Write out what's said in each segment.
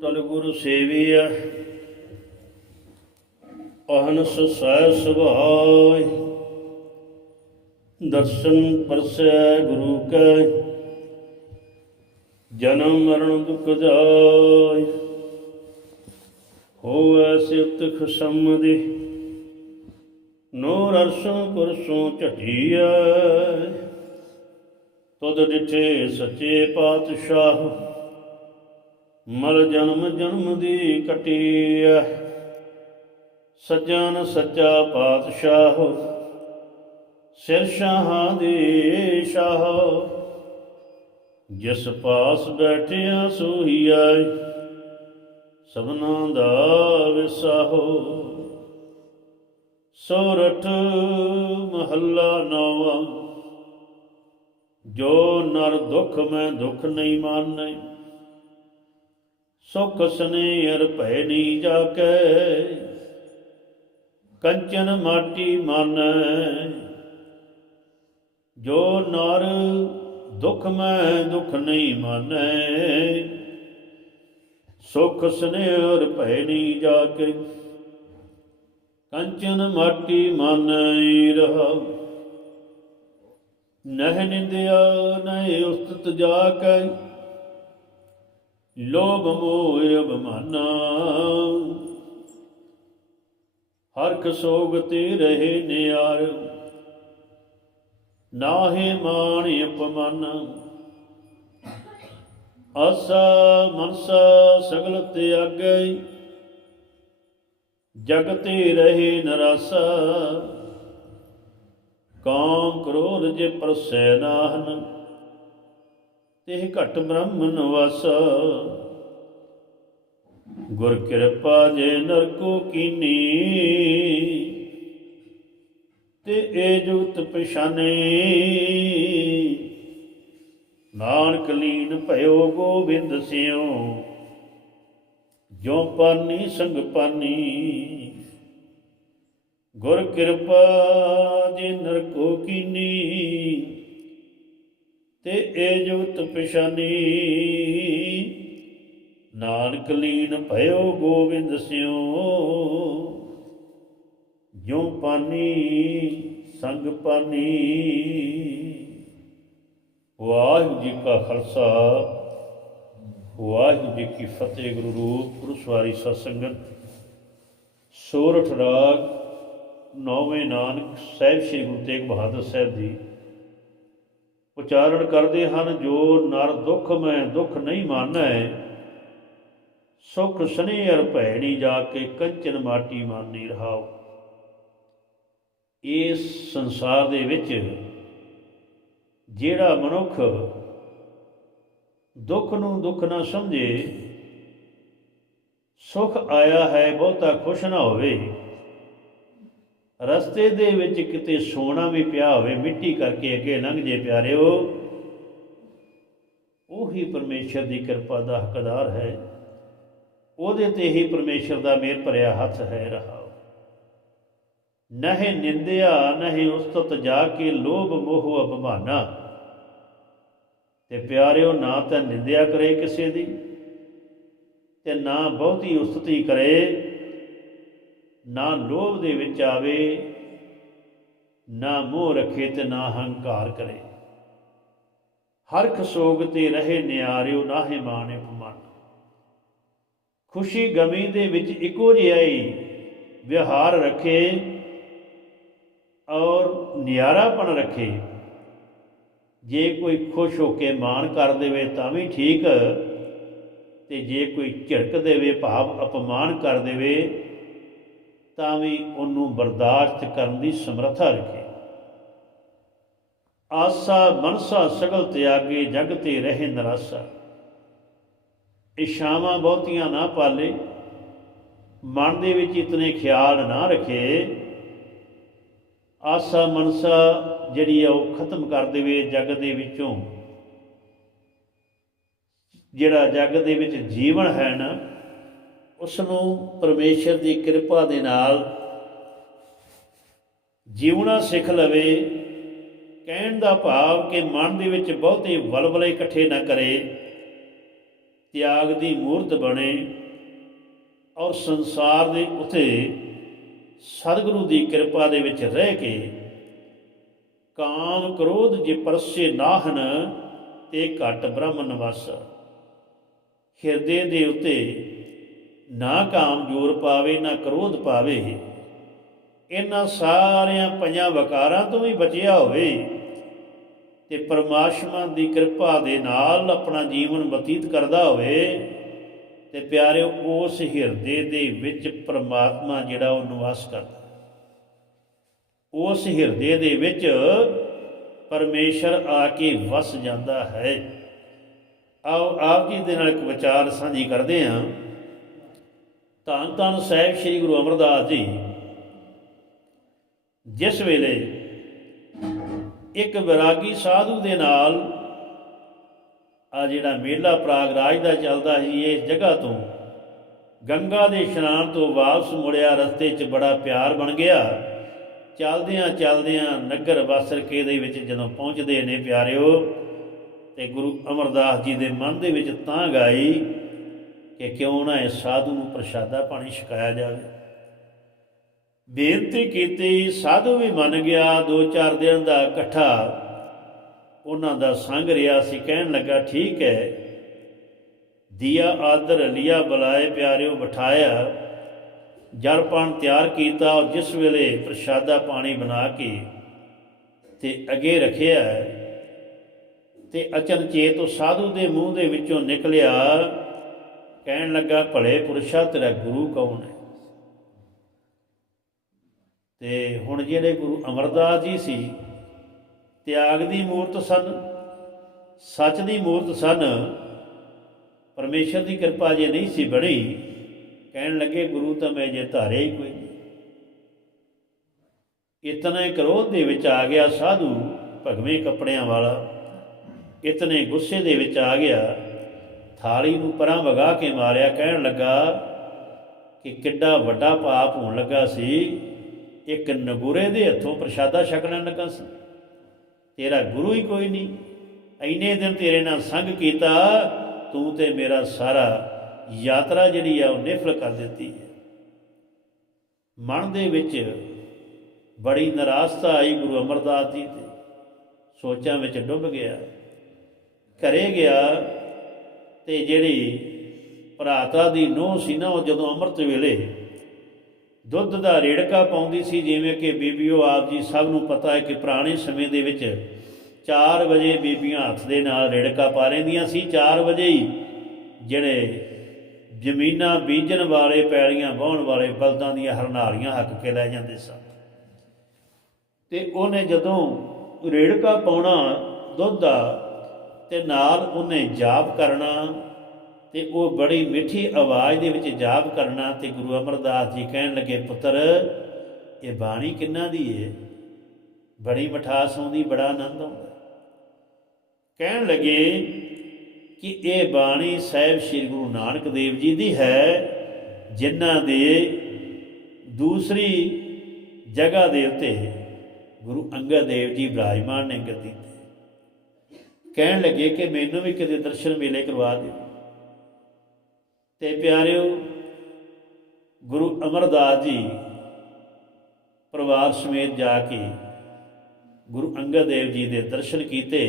ਤਲ ਗੁਰੂ ਸੇਵੀਆ ਅਹਨਸ ਸਹਿ ਸੁਭਾਇ ਦਰਸ਼ਨ ਪਰਸੈ ਗੁਰੂ ਕੈ, ਜਨਮ ਮਰਨ ਦੁਖ ਜਾਇ ਹੋਵੈ ਸਿਫਤ ਖਸਮਦੀ, ਨੂਰ ਅਰਸ਼ੋਂ ਕੁਰਸੋਂ ਝਟੀਐ। ਤੁਧ ਡਿਠੇ ਸੱਚੇ ਪਾਤਸ਼ਾਹ ਮਰ ਜਨਮ ਜਨਮ ਦੀ ਕਟੀਐ। ਸੱਜਣ ਸੱਚਾ ਪਾਤਸ਼ਾਹ, ਸਿਰ ਸ਼ਾਹਾਂ ਦੇ ਸ਼ਾਹ। ਜਿਸ ਪਾਸ ਬੈਠਿਆ ਸੋਹੀਐ, ਸਭਨਾ ਦਾ ਵਿਸਾਹੋ। ਸੋਰਠ ਮਹੱਲਾ ਨੌਵਾਂ, ਜੋ ਨਰ ਦੁਖ ਮੈਂ ਦੁਖ ਨਹੀਂ ਮਾਨੈ। ਸੁਖ ਸਨੇਹਰ ਭੈ ਨਹੀਂ ਜਾਕੈ। ਕੰਚਨ ਮਾਟੀ ਮਾਨੈ। ਜੋ ਨਰ ਦੁਖ ਮੈਂ ਦੁਖ ਨਹੀਂ ਮਾਨੈ। ਸੁਖ ਸਨੇਹਰ ਭੈ ਨਹੀਂ ਜਾਕੈ। ਕੰਚਨ ਮਾਟੀ ਮਨ ਰਹਾ। ਨਹਿ ਨਿੰਦਿਆ ਨਹਿ ਉਸਤਤ ਜਾ ਕੈ ਲੋਭ ਮੋਹ ਅਭਮਾਨਾ। ਹਰਖ ਸੋਗ ਤੇ ਰਹੇ ਨਿਆਰ। ਨਾਹੇ ਮਾਣ ਅਪਮਾਨ। ਆਸਾ ਮਨਸਾ ਸਗਲ ਤਿਆਗੈ ਜਗ ਤੇ ਰਹੇ ਨਰਾਸਾ। ਕਾਮ ਕ੍ਰੋਧ ਜੇ ਪਰਸੈ ਨਾਹਨ। ਤੇ ਘਟ ਬ੍ਰਹਮ ਵਸ। ਗੁਰ ਕਿਰਪਾ ਜੇ ਨਰਕੋ ਕੀਨੀ, ਤੇ ਏ ਜੁਗਤ ਪਛਾਨੇ। ਨਾਨਕ ਲੀਨ ਭਇਓ ਗੋਬਿੰਦ ਸਿਓ ਜੋ ਪਾਨੀ ਸੰਗ ਪਾਨੀ। ਗੁਰ ਕਿਰਪਾ ਜੇ ਨਰਕੋ ਕੀਨੀ ਤੇ ਇਹ ਜੁਗਤ ਪਛਾਨੀ। ਨਾਨਕ ਲੀਨ ਭਇਓ ਗੋਬਿੰਦ ਸਿਓ ਜੋ ਪਾਨੀ, ਸੰਗ ਪਾਨੀ। ਵਾਹਿਗੁਰੂ ਜੀ ਕਾ ਖਾਲਸਾ, ਵਾਹਿਗੁਰੂ ਜੀ ਕੀ ਫਤਿਹ, ਗੁਰੂ ਰੂਪ ਗੁਰੂ ਸਵਾਰੀ ਸੋਰਠ ਰਾਗ, ਨੌਵੇਂ ਨਾਨਕ ਸਾਹਿਬ ਸ੍ਰੀ ਗੁਰੂ ਤੇਗ ਬਹਾਦਰ ਸਾਹਿਬ ਜੀ ਉਚਾਰਨ ਕਰਦੇ ਹਨ, ਜੋ ਨਰ ਦੁੱਖ ਮੈਂ ਦੁੱਖ ਨਹੀਂ ਮਾਨੈ। ਸੁਖ ਸਨੇਹਰ ਭੈਣੀ ਜਾ ਕੇ ਕੰਚਨ ਮਾਟੀ ਮਾਨੀ ਰਹਾਓ ਇਸ ਸੰਸਾਰ ਦੇ ਵਿੱਚ ਜਿਹੜਾ ਮਨੁੱਖ ਦੁੱਖ ਨੂੰ ਦੁੱਖ ਨਾ ਸਮਝੇ, ਸੁਖ ਆਇਆ ਹੈ ਬਹੁਤਾ ਖੁਸ਼ ਨਾ ਹੋਵੇ। ਰਸਤੇ ਦੇ ਵਿੱਚ ਕਿਤੇ ਸੋਨਾ ਵੀ ਪਿਆ ਹੋਵੇ, ਮਿੱਟੀ ਕਰਕੇ ਅੱਗੇ ਲੰਘ ਜੇ ਪਿਆਰਿਓ। ਉਹੀ ਪਰਮੇਸ਼ਰ ਦੀ ਕਿਰਪਾ ਦਾ ਹੱਕਦਾਰ ਹੈ। ਉਹਦੇ ਤੇ ਹੀ ਪਰਮੇਸ਼ਰ ਦਾ ਮੇਰ ਭਰਿਆ ਹੱਥ ਹੈ ਰਹਾ। ਨਹਿ ਨਿੰਦਿਆ, ਨਹਿ ਉਸਤਤ ਜਾ ਕੇ ਲੋਭ ਮੋਹ ਅਪਮਾਨਾ। ਤੇ ਪਿਆਰਿਓ, ਨਾ ਤਾਂ ਨਿੰਦਿਆ ਕਰੇ ਕਿਸੇ ਦੀ, ਤੇ ਨਾ ਬਹੁਤੀ ਉਸਤਤੀ ਕਰੇ। ਨਾ ਲੋਭ ਦੇ ਵਿੱਚ ਆਵੇ, ਨਾ ਮੋਹ ਰੱਖੇ ਤੇ ਨਾ ਹੰਕਾਰ ਕਰੇ। ਹਰਖ ਸੋਗ ਤੇ ਰਹੇ ਨਿਆਰਿਓ ਨਾਹੇ ਮਾਣੇ ਅਪਮਾਨ ਖੁਸ਼ੀ ਗਮੀ ਦੇ ਵਿੱਚ ਇੱਕੋ ਜਿਹਾ ਹੀ ਵਿਹਾਰ ਰੱਖੇ ਔਰ ਨਿਆਰਾਪਣ ਰੱਖੇ। ਜੇ ਕੋਈ ਖੁਸ਼ ਹੋ ਕੇ ਮਾਣ ਕਰ ਦੇਵੇ ਤਾਂ ਵੀ ਠੀਕ, ਤੇ ਜੇ ਕੋਈ ਝਿੜਕ ਦੇਵੇ, ਭਾਵ ਅਪਮਾਨ ਕਰ ਦੇਵੇ ਤਾਂ ਵੀ ਉਹਨੂੰ ਬਰਦਾਸ਼ਤ ਕਰਨ ਦੀ ਸਮਰੱਥਾ ਰੱਖੇ। ਆਸਾ ਮਨਸਾ ਸਗਲ ਤਿਆਗੇ, ਜਗ ਤੇ ਰਹੇ ਨਰਾਸਾ। ਇਸ਼ਾਵਾਂ ਬਹੁਤੀਆਂ ਨਾ ਪਾਲੇ, ਮਨ ਦੇ ਵਿੱਚ ਇਤਨੇ ਖਿਆਲ ਨਾ ਰੱਖੇ। ਆਸਾ ਮਨਸਾ ਜਿਹੜੀ ਆ ਉਹ ਖਤਮ ਕਰ ਦੇਵੇ ਜਗ ਦੇ ਵਿੱਚੋਂ। ਜਿਹੜਾ ਜਗ ਦੇ ਵਿੱਚ ਜੀਵਨ ਹੈ ਨਾ ਉਸ ਨੂੰ ਪਰਮੇਸ਼ਰ ਦੀ ਕਿਰਪਾ ਦੇ ਨਾਲ ਜੀਵਣਾ ਸਿੱਖ ਲਵੇ, ਕਹਿਣ ਦਾ ਭਾਵ ਕਿ ਮਨ ਦੇ ਵਿੱਚ ਬਹੁਤੇ ਵਲਵਲੇ ਇਕੱਠੇ ਨਾ ਕਰੇ, ਤਿਆਗ ਦੀ ਮੂਰਤ ਬਣੇ ਔਰ ਸੰਸਾਰ ਦੇ ਉਤੇ ਸਤਿਗੁਰੂ ਦੀ ਕਿਰਪਾ ਦੇ ਵਿੱਚ ਰਹਿ ਕੇ ਕਾਮ ਕ੍ਰੋਧ ਜੇ ਪਰਸੇ ਨਾਹਨ, ਤੇ ਘਟ ਬ੍ਰਹਮ ਨਿਵਾਸ। ਹਿਰਦੇ ਦੇ ਉਤੇ ਨਾ ਕਾਮ ਜੋਰ ਪਾਵੇ, ਨਾ ਕ੍ਰੋਧ ਪਾਵੇ। ਇਹਨਾਂ ਸਾਰਿਆਂ ਪੰਜਾਂ ਵਕਾਰਾਂ ਤੋਂ ਵੀ ਬਚਿਆ ਹੋਵੇ ਤੇ ਪਰਮਾਸ਼ਮਾ ਦੀ ਕਿਰਪਾ ਦੇ ਨਾਲ ਆਪਣਾ ਜੀਵਨ ਬਤੀਤ ਕਰਦਾ ਹੋਵੇ ਤੇ ਪਿਆਰਿਓ, ਉਸ ਹਿਰਦੇ ਦੇ ਵਿੱਚ ਪਰਮਾਤਮਾ ਜਿਹੜਾ ਉਹ ਨਿਵਾਸ ਕਰਦਾ। ਉਸ ਹਿਰਦੇ ਦੇ ਵਿੱਚ ਪਰਮੇਸ਼ਰ ਆ ਕੇ ਵਸ ਜਾਂਦਾ ਹੈ। ਆਓ, ਆਪ ਜੀ ਦੇ ਨਾਲ ਇੱਕ ਵਿਚਾਰ ਸਾਂਝੀ ਕਰਦੇ ਹਾਂ। ਧੰਨ ਧੰਨ ਸਾਹਿਬ ਸ੍ਰੀ ਗੁਰੂ ਅਮਰਦਾਸ ਜੀ। ਜਿਸ ਵੇਲੇ ਇੱਕ ਵਿਰਾਗੀ ਸਾਧੂ ਦੇ ਨਾਲ ਆ ਜਿਹੜਾ ਮੇਲਾ ਪ੍ਰਾਗਰਾਜ ਦਾ ਚੱਲਦਾ ਸੀ, ਇਸ ਜਗ੍ਹਾ ਤੋਂ ਗੰਗਾ ਦੇ ਇਸ਼ਨਾਨ ਤੋਂ ਵਾਪਸ ਮੁੜਿਆ, ਰਸਤੇ 'ਚ ਬੜਾ ਪਿਆਰ ਬਣ ਗਿਆ। ਚੱਲਦਿਆਂ ਚੱਲਦਿਆਂ ਨਗਰ ਵਾਸਰਕੇ ਦੇ ਵਿੱਚ ਜਦੋਂ ਪਹੁੰਚਦੇ ਨੇ ਪਿਆਰਿਓ, ਤੇ ਗੁਰੂ ਅਮਰਦਾਸ ਜੀ ਦੇ ਮਨ ਦੇ ਵਿੱਚ ਤਾਂ ਗਾਈ ਕਿ ਕਿਉਂ ਨਾ ਇਸ ਸਾਧੂ ਨੂੰ ਪ੍ਰਸ਼ਾਦਾ ਪਾਣੀ ਛਕਾਇਆ ਜਾਵੇ। ਬੇਨਤੀ ਕੀਤੀ, ਸਾਧੂ ਵੀ ਮੰਨ ਗਿਆ, ਦੋ ਚਾਰ ਦਿਨ ਦਾ ਇਕੱਠਾ ਉਹਨਾਂ ਦਾ ਸੰਗ ਰਿਹਾ ਸੀ, ਕਹਿਣ ਲੱਗਾ, ਠੀਕ ਹੈ। ਦੀਆ ਆਦਰ ਲਿਆ ਬੁਲਾਏ ਪਿਆਰਿਓ, ਬਿਠਾਇਆ। ਜਲ ਪਾਣ ਤਿਆਰ ਕੀਤਾ, ਔਰ ਜਿਸ ਵੇਲੇ ਪ੍ਰਸ਼ਾਦਾ ਪਾਣੀ ਬਣਾ ਕੇ ਤੇ ਅੱਗੇ ਰੱਖਿਆ ਤੇ ਅਚਨਚੇਤ ਉਹ ਸਾਧੂ ਦੇ ਮੂੰਹ ਦੇ ਵਿੱਚੋਂ ਨਿਕਲਿਆ ਕਹਿਣ ਲੱਗਾ, ਭਲੇ ਪੁਰਸ਼ਾ, ਤੇਰਾ ਗੁਰੂ ਕੌਣ ਹੈ? ਤੇ ਹੁਣ ਜਿਹੜੇ ਗੁਰੂ ਅਮਰਦਾਸ ਜੀ ਸੀ, ਤਿਆਗ ਦੀ ਮੂਰਤ ਸਨ, ਸੱਚ ਦੀ ਮੂਰਤ ਸਨ, ਪਰਮੇਸ਼ਰ ਦੀ ਕਿਰਪਾ ਜੇ ਨਹੀਂ ਸੀ ਬਣੀ, ਕਹਿਣ ਲੱਗੇ, ਗੁਰੂ ਤਾਂ ਮੈਂ ਜੇ ਧਾਰੇ ਹੀ ਕੋਈ ਇਤਨੇ ਕ੍ਰੋਧ ਦੇ ਵਿੱਚ ਆ ਗਿਆ ਸਾਧੂ, ਭਗਵੇਂ ਕੱਪੜਿਆਂ ਵਾਲਾ। ਇਤਨੇ ਗੁੱਸੇ ਦੇ ਵਿੱਚ ਆ ਗਿਆ ਥਾਲੀ ਨੂੰ ਪਰਾਂ ਵਗਾ ਕੇ ਮਾਰਿਆ, ਕਹਿਣ ਲੱਗਾ ਕਿ ਕਿੱਡਾ ਵੱਡਾ ਪਾਪ ਹੋਣ ਲੱਗਾ ਸੀ। ਇੱਕ ਨਗੁਰੇ ਦੇ ਹੱਥੋਂ ਪ੍ਰਸ਼ਾਦਾ ਛਕਣ ਲੱਗਾ ਸੀ। ਤੇਰਾ ਗੁਰੂ ਹੀ ਕੋਈ ਨਹੀਂ। ਐਨੇ ਦਿਨ ਤੇਰੇ ਨਾਲ ਸੰਗ ਕੀਤਾ, ਤੂੰ ਤੇ ਮੇਰਾ ਸਾਰਾ ਯਾਤਰਾ ਜਿਹੜੀ ਆ, ਉਹ ਨਿਫਲ ਕਰ ਦਿੱਤੀ ਹੈ। ਮਨ ਦੇ ਵਿੱਚ ਬੜੀ ਨਿਰਾਸ਼ਤਾ ਆਈ ਗੁਰੂ ਅਮਰਦਾਸ ਜੀ ਤੇ। ਸੋਚਾਂ ਵਿੱਚ ਡੁੱਬ ਗਿਆ। ਘਰੇ ਗਿਆ। ਤੇ ਜਿਹੜੀ ਭਰਾਤਾ ਦੀ ਨੋਹ ਸੀ ਨਾ, ਉਹ ਜਦੋਂ ਅੰਮ੍ਰਿਤ ਵੇਲੇ ਦੁੱਧ ਦਾ ਰੇੜਕਾ ਪਾਉਂਦੀ ਸੀ, ਜਿਵੇਂ ਕਿ ਬੀਬੀਓ ਆਪ ਜੀ ਸਭ ਨੂੰ ਪਤਾ ਹੈ ਕਿ ਪੁਰਾਣੇ ਸਮੇਂ ਦੇ ਵਿੱਚ 4 ਵਜੇ ਬੀਬੀਆਂ ਹੱਥ ਦੇ ਨਾਲ ਰੇੜਕਾ ਪਾ ਲੈਂਦੀਆਂ ਸੀ। 4 ਵਜੇ ਹੀ ਜਿਹੜੇ ਜ਼ਮੀਨਾਂ ਬੀਜਣ ਵਾਲੇ, ਪੈਲੀਆਂ ਵਾਹਣ ਵਾਲੇ ਬਲਦਾਂ ਦੀਆਂ ਹਰਨਾਲੀਆਂ ਹੱਕ ਕੇ ਲੈ ਜਾਂਦੇ ਸਨ। ਤੇ ਉਹਨੇ ਜਦੋਂ ਰੇੜਕਾ ਪਾਉਣਾ ਦੁੱਧ ਦਾ ਤੇ ਨਾਲ ਉਹਨੇ ਜਾਪ ਕਰਨਾ ਤੇ ਉਹ ਬੜੀ ਮਿੱਠੀ ਆਵਾਜ਼ ਦੇ ਵਿੱਚ ਜਾਪ ਕਰਨਾ ਤੇ ਗੁਰੂ ਅਮਰਦਾਸ ਜੀ ਕਹਿਣ ਲੱਗੇ, ਪੁੱਤਰ, ਇਹ ਬਾਣੀ ਕਿੰਨਾ ਦੀ ਏ? ਬੜੀ ਮਠਾਸ ਆਉਂਦੀ, ਬੜਾ ਆਨੰਦ ਆਉਂਦਾ। ਕਹਿਣ ਲੱਗੇ ਕਿ ਇਹ ਬਾਣੀ ਸਾਹਿਬ ਸ੍ਰੀ ਗੁਰੂ ਨਾਨਕ ਦੇਵ ਜੀ ਦੀ ਹੈ, ਜਿਨ੍ਹਾਂ ਦੇ ਦੂਸਰੀ ਜਗ੍ਹਾ ਦੇ ਉੱਤੇ ਗੁਰੂ ਅੰਗਦ ਦੇਵ ਜੀ ਬਿਰਾਜਮਾਨ ਨੇ ਗੱਦੀ ਤੇ। ਕਹਿਣ ਲੱਗੇ ਕਿ ਮੈਨੂੰ ਵੀ ਕਿਤੇ ਦਰਸ਼ਨ ਮੇਲੇ ਕਰਵਾ ਦਿਓ। ਤੇ ਪਿਆਰਿਓ, ਗੁਰੂ ਅਮਰਦਾਸ ਜੀ ਪਰਿਵਾਰ ਸਮੇਤ ਜਾ ਕੇ ਗੁਰੂ ਅੰਗਦ ਦੇਵ ਜੀ ਦੇ ਦਰਸ਼ਨ ਕੀਤੇ।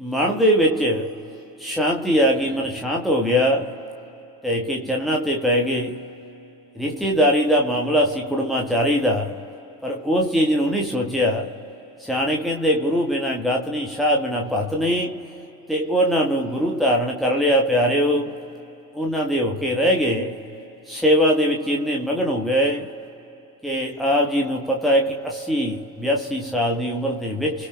ਮਨ ਦੇ ਵਿੱਚ ਸ਼ਾਂਤੀ ਆ ਗਈ, ਮਨ ਸ਼ਾਂਤ ਹੋ ਗਿਆ। ਟੈ ਕੇ ਚਰਨਾਂ ਤੇ ਪੈ ਗਏ। ਰਿਸ਼ਤੇਦਾਰੀ ਦਾ ਮਾਮਲਾ ਸੀ ਕੁੜਮਾਚਾਰੀ ਦਾ, ਪਰ ਉਸ ਚੀਜ਼ ਨੂੰ ਨਹੀਂ ਸੋਚਿਆ। ਸਿਆਣੇ ਕਹਿੰਦੇ ਗੁਰੂ ਬਿਨਾ ਗਤ ਨਹੀਂ, ਸ਼ਾਹ ਬਿਨਾ ਪਤ ਨਹੀਂ, ਤੇ ਉਹਨਾਂ ਨੂੰ ਗੁਰੂ ਧਾਰਨ ਕਰ ਲਿਆ ਪਿਆਰਿਓ। ਉਹਨਾਂ ਦੇ ਹੋ ਕੇ ਰਹਿ ਗਏ। ਸੇਵਾ ਦੇ ਵਿੱਚ ਇੰਨੇ ਮਗਨ ਹੋ ਗਏ ਕਿ ਆਪ ਜੀ ਨੂੰ ਪਤਾ ਹੈ ਕਿ 80 82 ਸਾਲ ਦੀ ਉਮਰ ਦੇ ਵਿੱਚ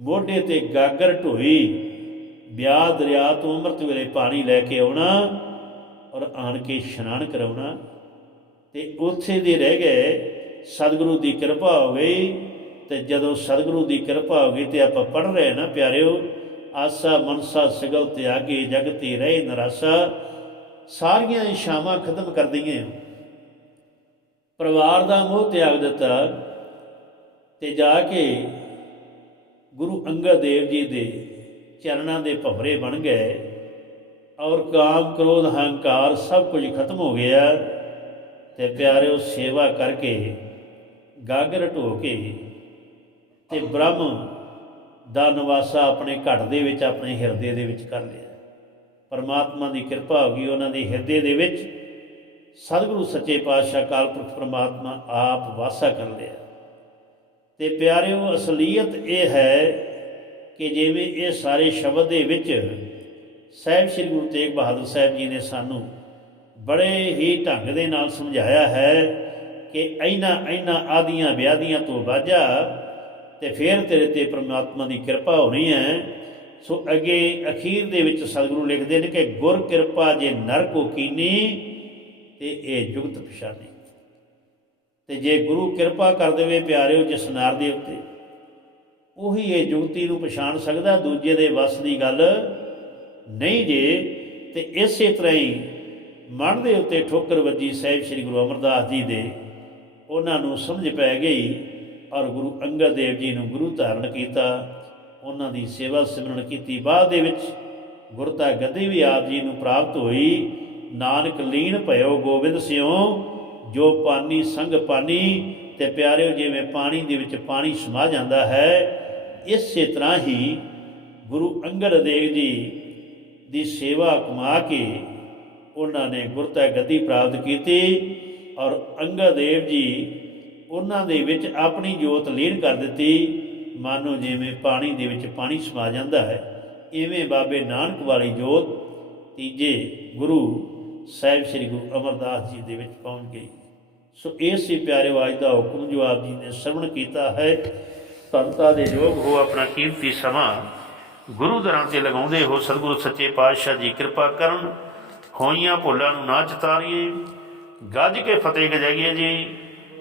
ਮੋਢੇ ਤੇ ਗਾਗਰ ਢੋਈ, ਵਿਆਹ ਦਰਿਆ ਤੋਂ ਅੰਮ੍ਰਿਤ ਵੇਲੇ ਪਾਣੀ ਲੈ ਕੇ ਆਉਣਾ ਔਰ ਆਣ ਕੇ ਇਸ਼ਨਾਨ ਕਰਾਉਣਾ। ਤੇ ਉੱਥੇ ਦੇ ਰਹਿ ਗਏ। ਸਤਿਗੁਰੂ ਦੀ ਕਿਰਪਾ ਹੋ ਗਈ। ਤੇ ਜਦੋਂ ਸਤਿਗੁਰੂ ਦੀ ਕਿਰਪਾ ਹੋ ਗਈ ਤੇ ਆਪਾਂ ਪੜ ਰਹੇ ਨਾ ਪਿਆਰਿਓ, ਆਸਾ ਮਨਸਾ ਸਿਗਲ ਤਿਆਗੀ ਜਗਤੀ ਰਹੇ ਨਰਾਸਾ, ਸਾਰੀਆਂ ਇਸ਼ਾਵਾਂ ਖਤਮ ਕਰ ਦਈਏ ਪਰਿਵਾਰ ਦਾ ਮੋਹ ਤਿਆਗ ਦਿੱਤਾ ਤੇ ਜਾ ਕੇ ਗੁਰੂ ਅੰਗਦ ਦੇਵ ਜੀ ਦੇ ਚਰਨਾਂ ਦੇ ਭਵਰੇ ਬਣ ਗਏ ਔਰ ਕਾਮ, ਕ੍ਰੋਧ, ਹੰਕਾਰ ਸਭ ਕੁਝ ਖਤਮ ਹੋ ਗਿਆ ਤੇ ਪਿਆਰਿਓ ਸੇਵਾ ਕਰਕੇ ਗਾਗਰ ਢੋ ਕੇ ਤੇ ਬ੍ਰਹਮ ਦਾ ਨਿਵਾਸਾ ਆਪਣੇ ਘਟ ਦੇ ਵਿੱਚ, ਆਪਣੇ ਹਿਰਦੇ ਦੇ ਵਿੱਚ ਕਰ ਲਿਆ। ਪਰਮਾਤਮਾ ਦੀ ਕਿਰਪਾ ਹੋ ਗਈ ਉਹਨਾਂ ਦੇ ਹਿਰਦੇ ਦੇ ਵਿੱਚ। ਸਤਿਗੁਰੂ ਸੱਚੇ ਪਾਤਸ਼ਾਹ ਕਾਲ ਪੁਰਖ ਪਰਮਾਤਮਾ ਆਪ ਵਾਸਾ ਕਰ ਲਿਆ। ਤੇ ਪਿਆਰਿਓ, ਅਸਲੀਅਤ ਇਹ ਹੈ ਕਿ ਜਿਵੇਂ ਇਹ ਸਾਰੇ ਸ਼ਬਦ ਦੇ ਵਿੱਚ ਸਾਹਿਬ ਸ੍ਰੀ ਗੁਰੂ ਤੇਗ ਬਹਾਦਰ ਸਾਹਿਬ ਜੀ ਨੇ ਸਾਨੂੰ ਬੜੇ ਹੀ ਢੰਗ ਦੇ ਨਾਲ ਸਮਝਾਇਆ ਹੈ ਕਿ ਇਹਨਾਂ ਇਹਨਾਂ ਆਦੀਆਂ ਵਿਆਦੀਆਂ ਤੋਂ ਬਾਝਾ ਤੇ ਫਿਰ ਤੇਰੇ ਤੇ ਪ੍ਰਮਾਤਮਾ ਦੀ ਕਿਰਪਾ ਹੋਣੀ ਹੈ। ਸੋ ਅੱਗੇ ਅਖੀਰ ਦੇ ਵਿੱਚ ਸਤਿਗੁਰੂ ਲਿਖਦੇ ਨੇ ਕਿ ਗੁਰ ਕਿਰਪਾ ਜੇ ਨਰ ਕੋ ਕੀਨੀ ਤੇ ਇਹ ਜੁਗਤ ਪਛਾਣੀ। ਤੇ ਜੇ ਗੁਰੂ ਕਿਰਪਾ ਕਰ ਦੇਵੇ ਪਿਆਰਿਓ ਜਿਸ ਨਾਰ ਦੇ ਉੱਤੇ, ਉਹੀ ਇਹ ਜੁਗਤੀ ਨੂੰ ਪਛਾਣ ਸਕਦਾ, ਦੂਜੇ ਦੇ ਵੱਸ ਦੀ ਗੱਲ ਨਹੀਂ ਜੇ। ਤੇ ਇਸੇ ਤਰ੍ਹਾਂ ਹੀ ਮਨ ਦੇ ਉੱਤੇ ਠੋਕਰ ਵੱਜੀ ਸਾਹਿਬ ਸ੍ਰੀ ਗੁਰੂ ਅਮਰਦਾਸ ਜੀ ਦੇ, ਉਹਨਾਂ ਨੂੰ ਸਮਝ ਪੈ ਗਈ ਔਰ ਗੁਰੂ ਅੰਗਦ ਦੇਵ ਜੀ ਨੂੰ ਗੁਰੂ ਧਾਰਨ ਕੀਤਾ। ਉਹਨਾਂ ਦੀ ਸੇਵਾ ਸਿਮਰਨ ਕੀਤੀ। ਬਾਅਦ ਦੇ ਵਿੱਚ ਗੁਰਤਾ ਗੱਦੀ ਵੀ ਆਪ ਜੀ ਨੂੰ ਪ੍ਰਾਪਤ ਹੋਈ। ਨਾਨਕ ਲੀਨ ਭਇਓ ਗੋਬਿੰਦ ਸਿਓ ਜੋ ਪਾਨੀ ਸੰਗ ਪਾਨੀ ਤੇ ਪਿਆਰਿਓ ਜਿਵੇਂ ਪਾਣੀ ਦੇ ਵਿੱਚ ਪਾਣੀ ਸਮਾ ਜਾਂਦਾ ਹੈ। ਇਸੇ ਤਰ੍ਹਾਂ ਹੀ ਗੁਰੂ ਅੰਗਦ ਦੇਵ ਜੀ ਦੀ ਸੇਵਾ ਕਮਾ ਕੇ ਉਹਨਾਂ ਨੇ ਗੁਰਤਾ ਗੱਦੀ ਪ੍ਰਾਪਤ ਕੀਤੀ। ਔਰ ਅੰਗਦ ਦੇਵ ਜੀ ਉਹਨਾਂ ਦੇ ਵਿੱਚ ਆਪਣੀ ਜੋਤ ਲੀਨ ਕਰ ਦਿੱਤੀ। ਮਾਨੋ ਜਿਵੇਂ ਪਾਣੀ ਦੇ ਵਿੱਚ ਪਾਣੀ ਸਮਾ ਜਾਂਦਾ ਹੈ, ਇਵੇਂ ਬਾਬੇ ਨਾਨਕ ਵਾਲੀ ਜੋਤ ਤੀਜੇ ਗੁਰੂ ਸਾਹਿਬ ਸ੍ਰੀ ਗੁਰੂ ਅਮਰਦਾਸ ਜੀ ਦੇ ਵਿੱਚ ਪਹੁੰਚ ਗਈ। ਸੋ ਇਸ ਸੀ ਪਿਆਰੇ ਆਜ ਦਾ ਹੁਕਮ ਜੋ ਆਪ ਜੀ ਨੇ ਸਰਵਣ ਕੀਤਾ ਹੈ ਸੰਤਾਂ ਦੇ ਯੋਗ ਹੋ ਆਪਣਾ ਕੀਮਤੀ ਸਮਾਂ। ਗੁਰੂ ਦਰਾਂ ਤੇ ਲਗਾਉਂਦੇ ਹੋ ਸਤਿਗੁਰੂ ਸੱਚੇ ਪਾਤਸ਼ਾਹ ਜੀ ਕਿਰਪਾ ਕਰਨ। ਹੋਈਆਂ ਭੁੱਲਾਂ ਨੂੰ ਨਾ ਚਤਾਰੀਏ। ਗੱਜ ਕੇ ਫਤਿਹ ਗਜਾਈਏ ਜੀ।